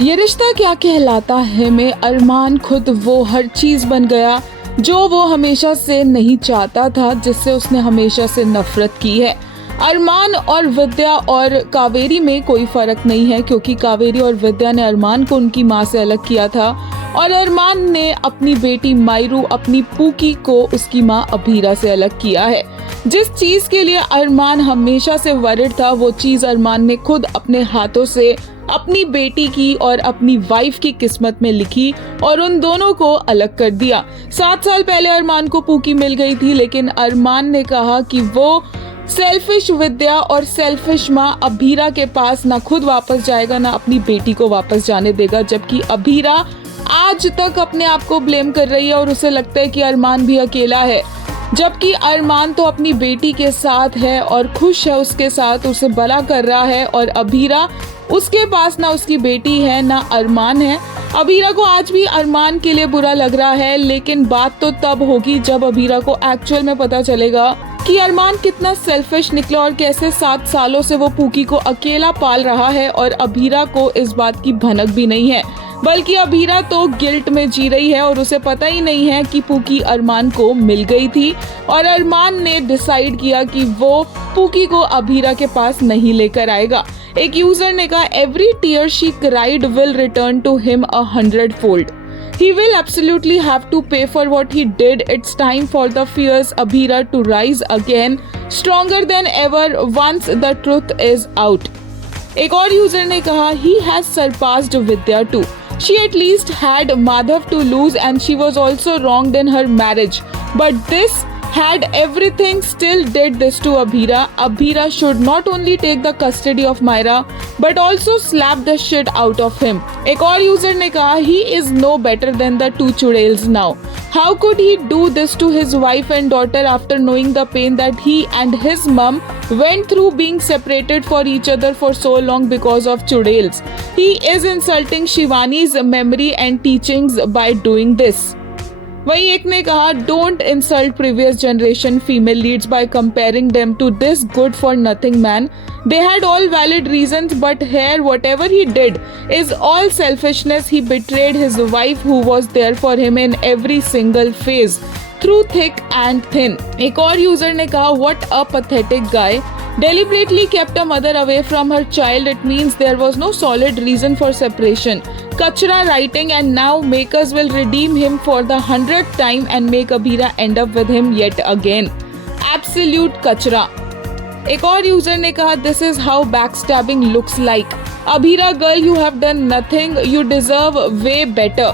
ये रिश्ता क्या कहलाता है में अरमान खुद वो हर चीज बन गया जो वो हमेशा से नहीं चाहता था, जिससे उसने हमेशा से नफरत की है। अरमान और विद्या और कावेरी में कोई फर्क नहीं है, क्योंकि कावेरी और विद्या ने अरमान को उनकी माँ से अलग किया था और अरमान ने अपनी बेटी मायरू, अपनी पूकी को उसकी माँ अभीरा से अलग किया है। जिस चीज के लिए अरमान हमेशा से वरिड था, वो चीज अरमान ने खुद अपने हाथों से अपनी बेटी की और अपनी वाइफ की किस्मत में लिखी और उन दोनों को अलग कर दिया। 7 साल पहले अरमान को पूकी मिल गई थी, लेकिन अरमान ने कहा कि वो सेल्फिश विद्या और सेल्फिश माँ अभीरा के पास ना खुद वापस जाएगा, ना अपनी बेटी को वापस जाने देगा। जबकि अभीरा आज तक अपने आप को ब्लेम कर रही है और उसे लगता है कि अरमान भी अकेला है, जबकि अरमान तो अपनी बेटी के साथ है और खुश है उसके साथ, उसे बड़ा कर रहा है। और अभीरा, उसके पास ना उसकी बेटी है ना अरमान है। अभीरा को आज भी अरमान के लिए बुरा लग रहा है, लेकिन बात तो तब होगी जब अभीरा को एक्चुअल में पता चलेगा कि अरमान कितना सेल्फिश निकला और कैसे 7 सालों से वो पूकी को अकेला पाल रहा है और अभीरा को इस बात की भनक भी नहीं है। बल्कि अभीरा तो गिल्ट में जी रही है और उसे पता ही नहीं है कि पूकी अरमान को मिल गई थी और अरमान ने डिसाइड किया कि वो पूकी को अभीरा के पास नहीं लेकर आएगा। एक यूजर ने कहा, every tear she cried will return to him 100-fold. He will absolutely have to pay for what he did. It's time for the fierce Abhira to rise again, stronger than ever once the truth is out. एक और user ने कहा, he has surpassed Vidya too. She at least had Madhav to lose and she was also wronged in her marriage. But this had everything, still did this to Abhira. Abhira should not only take the custody of Myra but also slap the shit out of him. एक और user ने कहा, he is no better than the two Chudails now. How could he do this to his wife and daughter after knowing the pain that he and his mum went through being separated for each other for so long because of Chudails? He is insulting Shivani's memory and teachings by doing this. वहीं एक ने कहा, don't insult previous generation female leads by comparing them to this good for nothing man. They had all valid reasons, but here whatever he did is all selfishness. He betrayed his wife who was there for him in every single phase, through thick and thin. एक और user ने कहा, what a pathetic guy. Deliberately kept a mother away from her child. It means there was no solid reason for separation. Kachra writing, and now makers will redeem him for the 100th time and make Abhira end up with him yet again. Absolute kachra. एक और user ने कहा, this is how backstabbing looks like. Abhira girl, you have done nothing. You deserve way better.